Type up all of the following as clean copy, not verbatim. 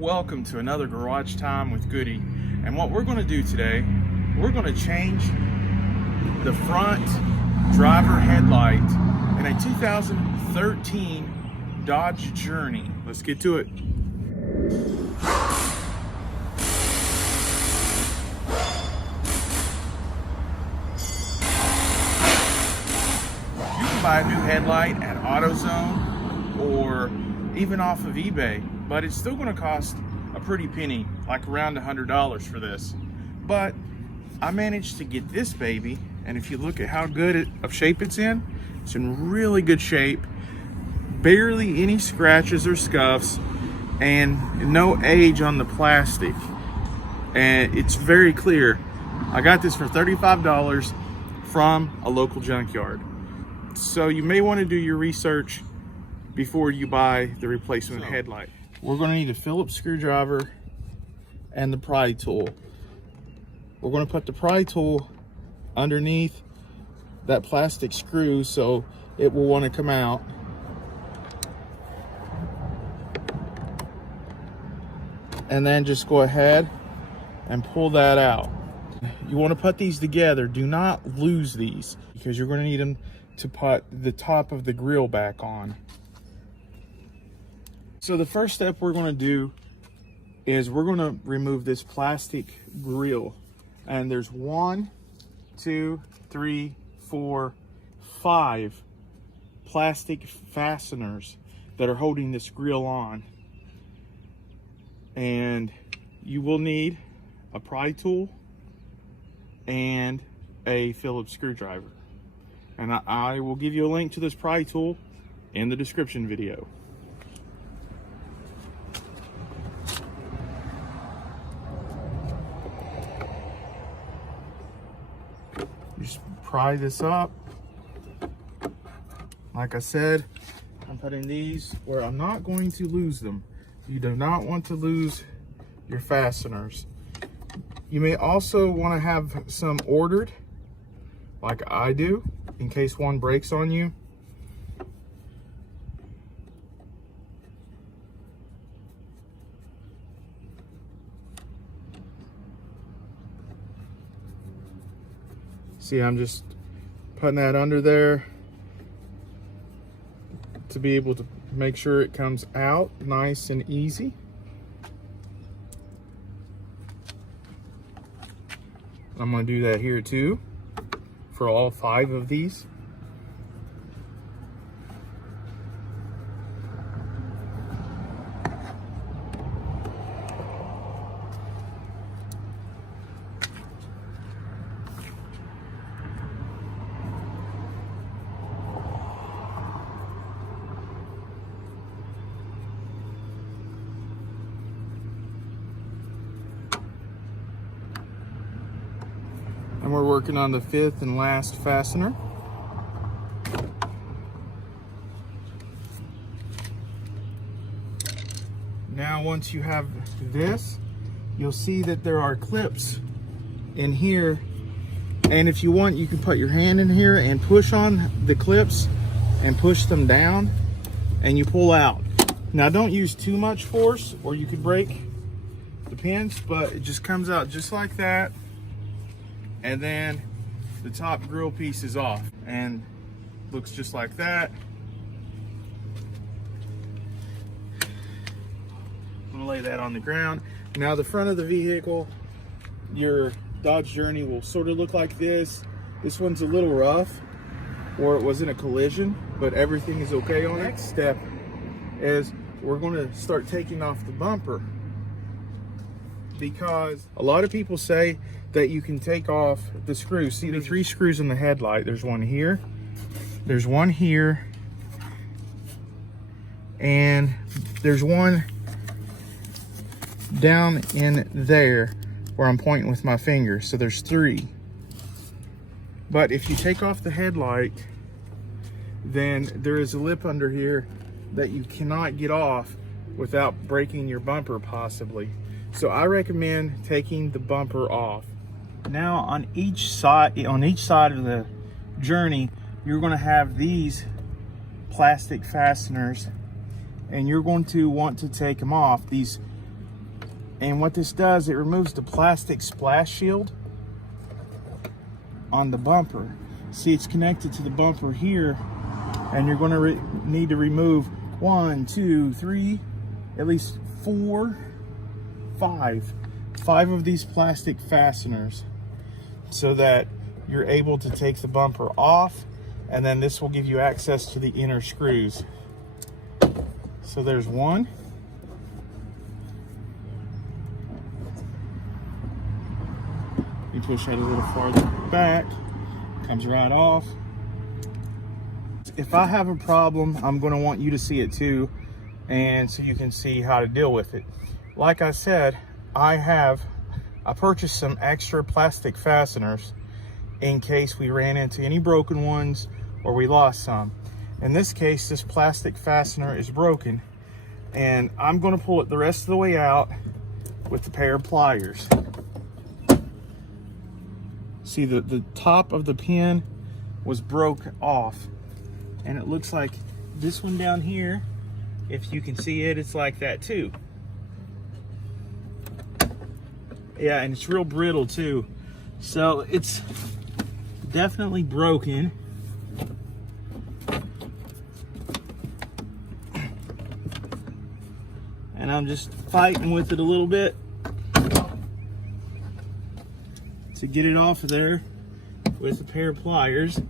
Welcome to another Garage Time with Goody. And what we're going to do today, we're going to change the front driver headlight in a 2013 Dodge Journey. Let's get to it. You can buy a new headlight at AutoZone or even off of eBay, but it's still going to cost a pretty penny, like around $100 for this. But I managed to get this baby, and if you look at how good of shape it's in really good shape, barely any scratches or scuffs, and no age on the plastic, and it's very clear. I got this for $35 from a local junkyard, so you may want to do your research before you buy the replacement headlight. We're going to need a Phillips screwdriver and the Pry Tool. We're going to put the Pry Tool underneath that plastic screw so it will want to come out. And then just go ahead and pull that out. You want to put these together. Do not lose these because you're going to need them to put the top of the grill back on. So the first step we're going to do is we're going to remove this plastic grill. And there's 1, 2, 3, 4, 5 plastic fasteners that are holding this grill on. And you will need a Pry Tool and a Phillips screwdriver. And I will give you a link to this Pry Tool in the description video. Just pry this up. Like I said, I'm putting these where I'm not going to lose them. You do not want to lose your fasteners. You may also want to have some ordered, like I do, in case one breaks on you. See, I'm just putting that under there to be able to make sure it comes out nice and easy. I'm going to do that here too for all 5 of these. And we're working on the 5th and last fastener. Now once you have this, you'll see that there are clips in here, and if you want, you can put your hand in here and push on the clips and push them down, and you pull out. Now don't use too much force or you could break the pins, but it just comes out just like that. And then the top grill piece is off and looks just like that. I'm gonna lay that on the ground. Now the front of the vehicle, your Dodge Journey will sort of look like this. This one's a little rough, or it was in a collision, but everything is okay on it. Next step is we're gonna start taking off the bumper, because a lot of people say that you can take off the screws. See the 3 screws in the headlight. There's one here, there's one here, and there's one down in there where I'm pointing with my finger. So there's 3. But if you take off the headlight, then there is a lip under here that you cannot get off without breaking your bumper possibly. So I recommend taking the bumper off. Now on each side of the Journey, you're going to have these plastic fasteners, and you're going to want to take them off. These And what this does, it removes the plastic splash shield on the bumper. See, it's connected to the bumper here, and you're going to need to remove 1, 2, 3, at least 4, 5 of these plastic fasteners, so that you're able to take the bumper off, and then this will give you access to the inner screws. So there's one. You push that a little farther back, comes right off. If I have a problem, I'm going to want you to see it too, and so you can see how to deal with it. Like I said, I purchased some extra plastic fasteners in case we ran into any broken ones or we lost some. In this case, this plastic fastener is broken, and I'm going to pull it the rest of the way out with a pair of pliers. See, the top of the pin was broke off, and it looks like this one down here, if you can see it, it's like that too. Yeah, and it's real brittle too. So it's definitely broken. And I'm just fighting with it a little bit to get it off of there with a pair of pliers.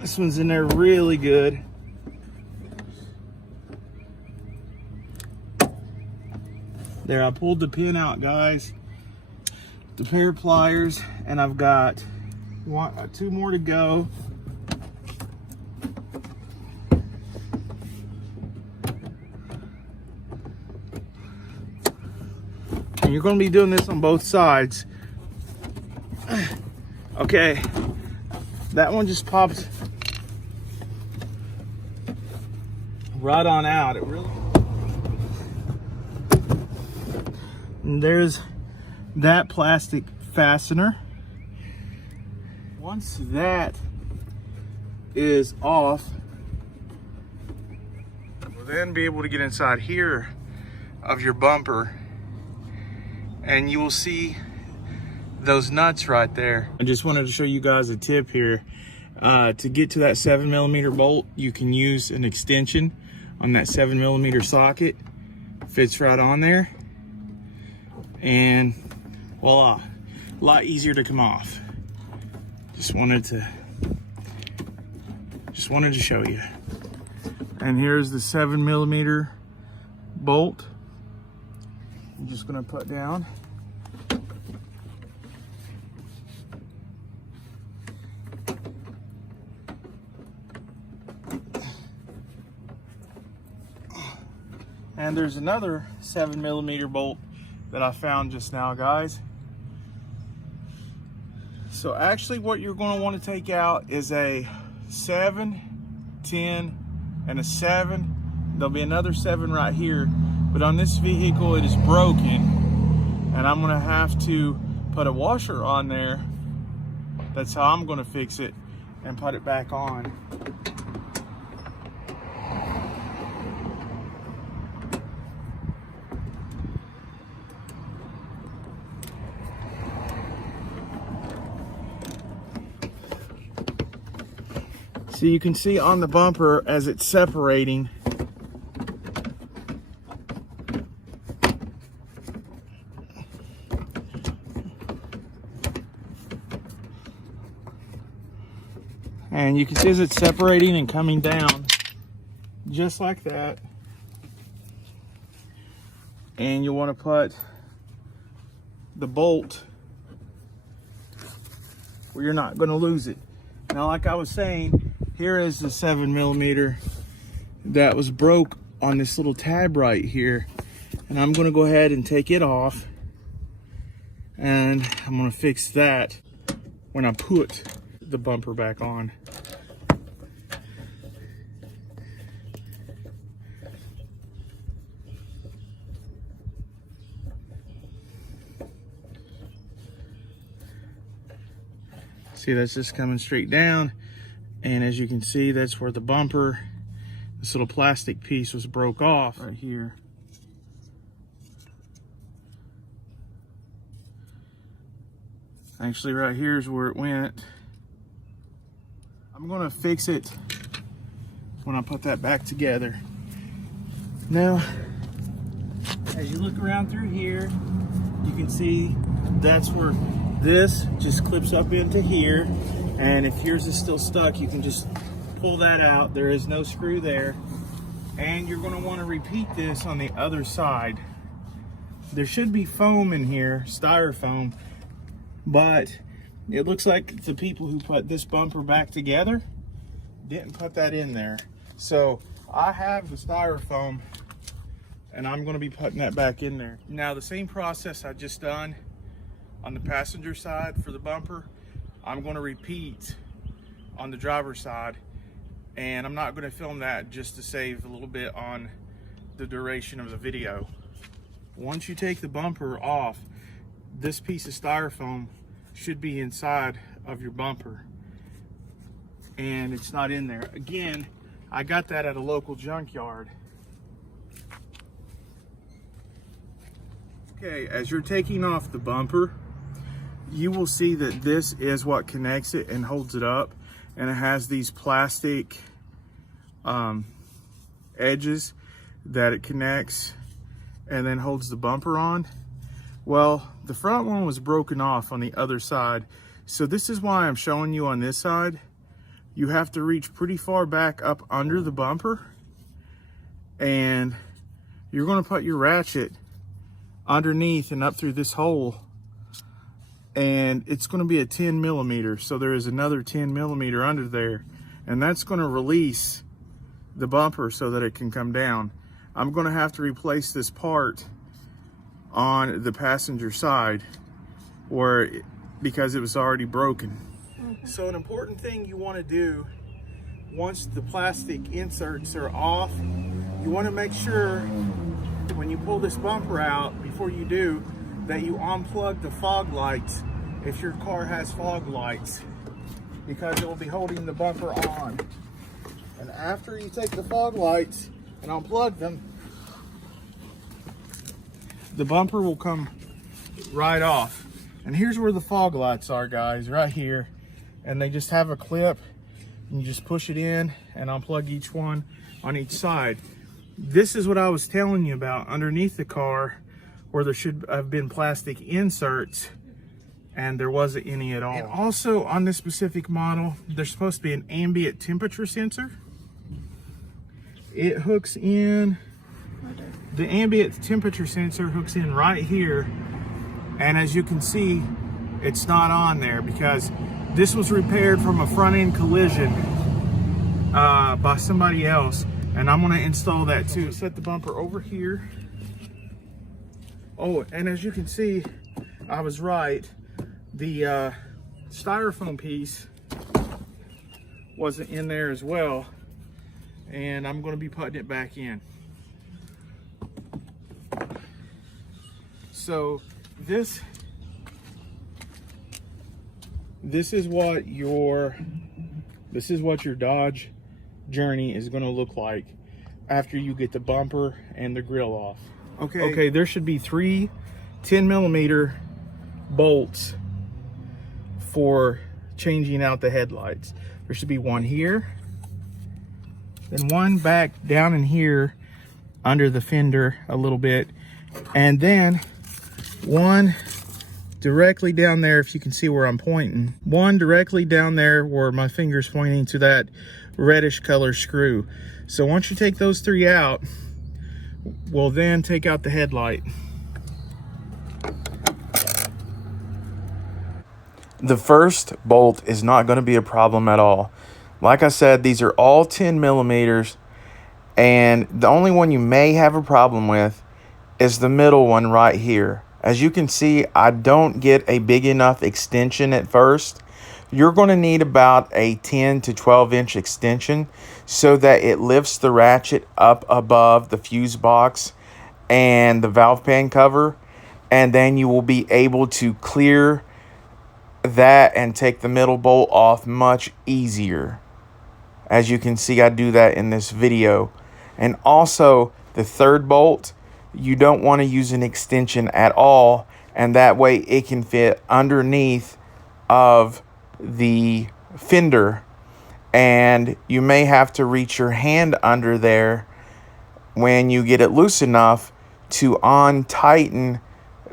This one's in there really good. There, I pulled the pin out, guys. The pair of pliers, and I've got 2 more to go. And you're going to be doing this on both sides. Okay, that one just popped right on out. It really. And there's that plastic fastener. Once that is off, we'll then be able to get inside here of your bumper, and you will see those nuts right there. I just wanted to show you guys a tip here. To get to that 7mm bolt, you can use an extension on that 7mm socket. Fits right on there, and voila, a lot easier to come off. Just wanted to show you. And here's the 7mm bolt. I'm just gonna put down. And there's another 7mm bolt that I found just now, guys. So actually what you're going to want to take out is a 7, 10, and a 7. There'll be another 7 right here, but on this vehicle it is broken, and I'm going to have to put a washer on there. That's how I'm going to fix it and put it back on. So you can see on the bumper as it's separating, and you can see as it's separating and coming down just like that. And you want to put the bolt where you're not going to lose it. Now, like I was saying, here is the 7mm that was broke on this little tab right here. And I'm gonna go ahead and take it off. And I'm gonna fix that when I put the bumper back on. See, that's just coming straight down. And as you can see, that's where the bumper, this little plastic piece was broke off right here. Actually, right here is where it went. I'm gonna fix it when I put that back together. Now, as you look around through here, you can see that's where this just clips up into here. And if yours is still stuck, you can just pull that out. There is no screw there. And you're gonna wanna repeat this on the other side. There should be foam in here, styrofoam, but it looks like the people who put this bumper back together didn't put that in there. So I have the styrofoam and I'm gonna be putting that back in there. Now, the same process I just done on the passenger side for the bumper, I'm gonna repeat on the driver's side, and I'm not gonna film that just to save a little bit on the duration of the video. Once you take the bumper off, this piece of styrofoam should be inside of your bumper, and it's not in there. Again, I got that at a local junkyard. Okay, as you're taking off the bumper, you will see that this is what connects it and holds it up, and it has these plastic edges that it connects and then holds the bumper on. Well, the front one was broken off on the other side, so this is why I'm showing you on this side. You have to reach pretty far back up under the bumper, and you're going to put your ratchet underneath and up through this hole, and it's going to be a 10mm, so there is another 10mm under there, and that's going to release the bumper so that it can come down. I'm going to have to replace this part on the passenger side because it was already broken. So an important thing you want to do once the plastic inserts are off, you want to make sure when you pull this bumper out, before you do, that you unplug the fog lights if your car has fog lights, because it will be holding the bumper on. And after you take the fog lights and unplug them, the bumper will come right off. And here's where the fog lights are, guys, right here. And they just have a clip, and you just push it in and unplug each one on each side. This is what I was telling you about underneath the car, where there should have been plastic inserts, and there wasn't any at all. And also on this specific model, there's supposed to be an ambient temperature sensor. It hooks in, the ambient temperature sensor hooks in right here, and as you can see, it's not on there because this was repaired from a front end collision by somebody else, and I'm going to install that too. Set the bumper over here. Oh, and as you can see, I was right. The styrofoam piece wasn't in there as well, and I'm going to be putting it back in. So this is what your Dodge Journey is going to look like after you get the bumper and the grill off. Okay, there should be 3 10mm bolts for changing out the headlights. There should be one here, then one back down in here under the fender a little bit, and then one directly down there, if you can see where I'm pointing. One directly down there where my finger's pointing to that reddish color screw. So once you take those 3 out, we'll then take out the headlight. The first bolt is not going to be a problem at all. Like I said, these are all 10 millimeters, and the only one you may have a problem with is the middle one right here. As you can see, I don't get a big enough extension at first. You're going to need about a 10 to 12 inch extension so that it lifts the ratchet up above the fuse box and the valve pan cover, and then you will be able to clear that and take the middle bolt off much easier. As you can see, I do that in this video. And also the third bolt, you don't want to use an extension at all, and that way it can fit underneath of the fender, and you may have to reach your hand under there when you get it loose enough to untighten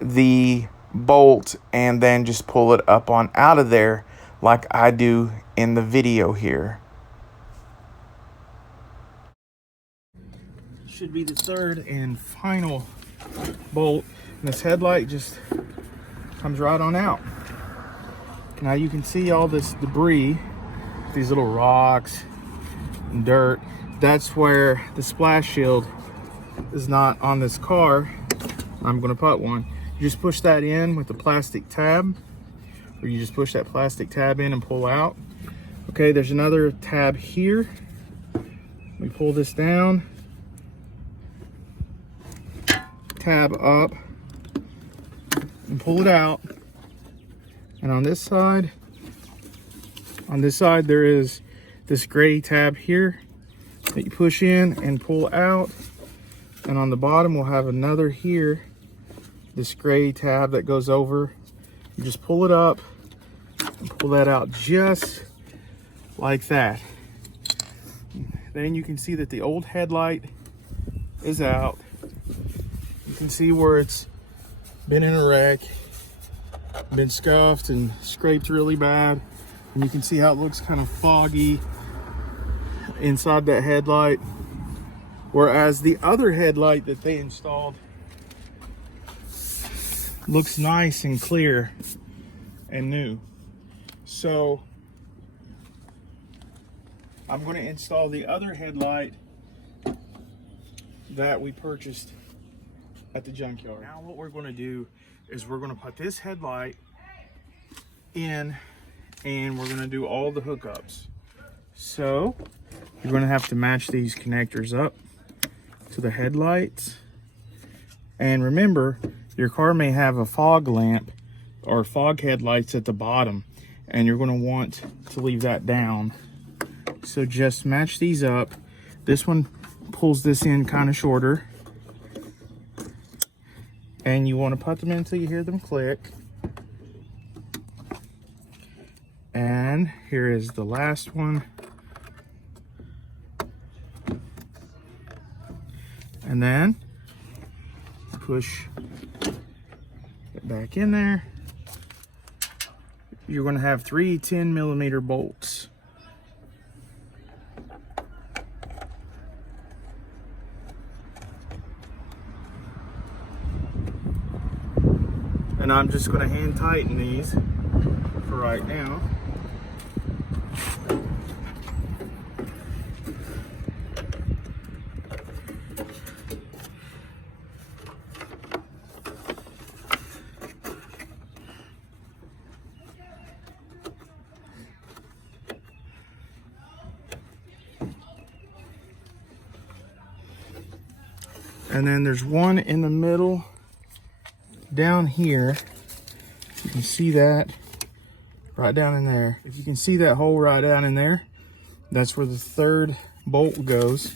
the bolt and then just pull it up on out of there like I do in the video here. Should be the third and final bolt, and this headlight just comes right on out. Now you can see all this debris, these little rocks and dirt. That's where the splash shield is not on this car. I'm going to put one. You just push that in with the plastic tab, or you just push that plastic tab in and pull out. Okay, there's another tab here. We pull this down, tab up, and pull it out. And on this side there is this gray tab here that you push in and pull out. And on the bottom we'll have another here, this gray tab that goes over. You just pull it up and pull that out just like that. Then you can see that the old headlight is out. You can see where it's been in a wreck, been scuffed and scraped really bad, and you can see how it looks kind of foggy inside that headlight, whereas the other headlight that they installed looks nice and clear and new. So I'm going to install the other headlight that we purchased at the junkyard. Now what we're going to do is we're going to put this headlight in, and we're going to do all the hookups. So you're going to have to match these connectors up to the headlights. And remember, your car may have a fog lamp or fog headlights at the bottom, and you're going to want to leave that down. So just match these up. This one pulls this in kind of shorter, and you want to put them in until you hear them click. And here is the last one. And then push it back in there. You're going to have 3 10mm bolts. And I'm just going to hand tighten these for right now. And then there's one in the middle down here. You can see that right down in there. If you can see that hole right down in there, that's where the third bolt goes.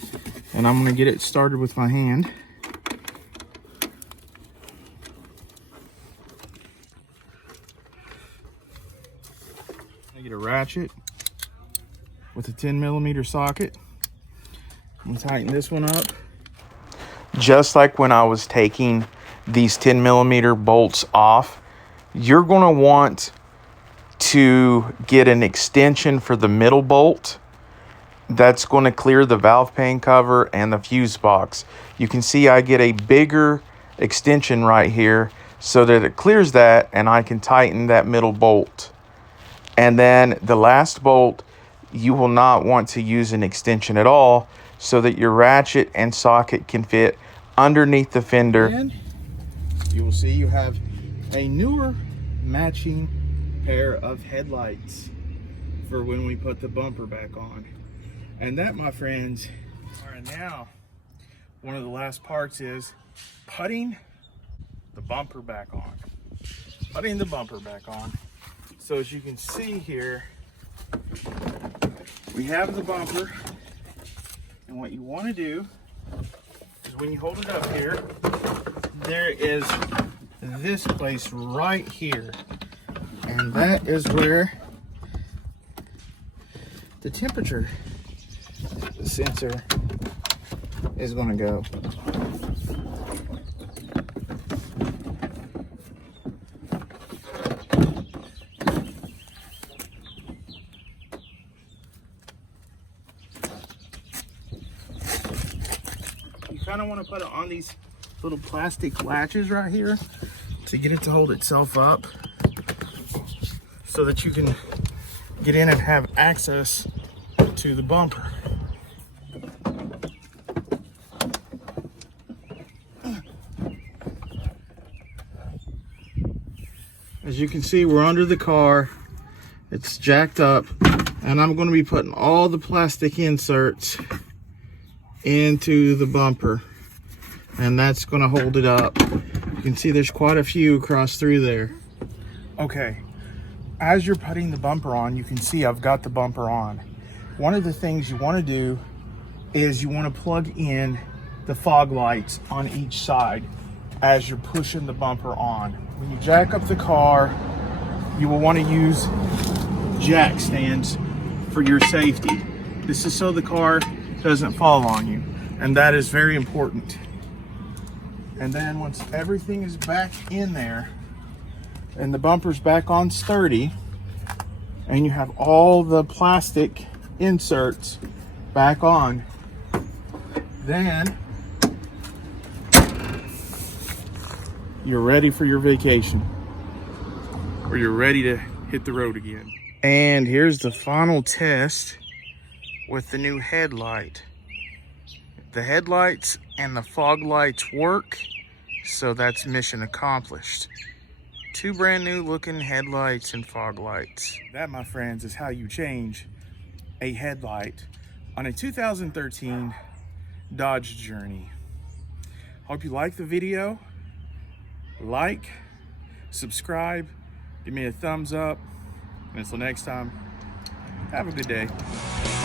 And I'm going to get it started with my hand. I get a ratchet with a 10mm socket. I'm going to tighten this one up. Just like when I was taking these 10mm bolts off, you're going to want to get an extension for the middle bolt that's going to clear the valve pan cover and the fuse box. You can see I get a bigger extension right here so that it clears that, and I can tighten that middle bolt. And then the last bolt, you will not want to use an extension at all, so that your ratchet and socket can fit underneath the fender. And you will see you have a newer matching pair of headlights for when we put the bumper back on. And that, my friends, all right, now one of the last parts is putting the bumper back on. Putting the bumper back on. So as you can see here, we have the bumper, and what you want to do is when you hold it up here, there is this place right here, and that is where the temperature sensor is going to go. You kind of want to put it on these little plastic latches right here to get it to hold itself up, so that you can get in and have access to the bumper. As you can see, we're under the car. It's jacked up, and I'm going to be putting all the plastic inserts into the bumper, and that's going to hold it up. You can see there's quite a few across through there. Okay, as you're putting the bumper on, you can see I've got the bumper on. One of the things you want to do is you want to plug in the fog lights on each side as you're pushing the bumper on. When you jack up the car, you will want to use jack stands for your safety. This is so the car doesn't fall on you, and that is very important. And then once everything is back in there and the bumper's back on sturdy, and you have all the plastic inserts back on, then you're ready for your vacation, or you're ready to hit the road again. And here's the final test with the new headlight. The headlights and the fog lights work, so that's mission accomplished. Two brand new looking headlights and fog lights. That, my friends, is how you change a headlight on a 2013 Dodge Journey. Hope you like the video. Like, subscribe, give me a thumbs up, and until next time, have a good day.